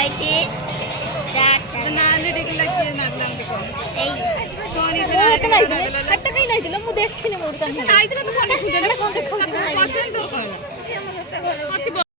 আইছি নালে দেখি লাগছে নাগলাম দেখো এই সোনি একটা কাই নাই দিল মু দেখিনি মোর কাছে আইতে তো কোনে খুঁজে না কোন দেখো পছন্দ করে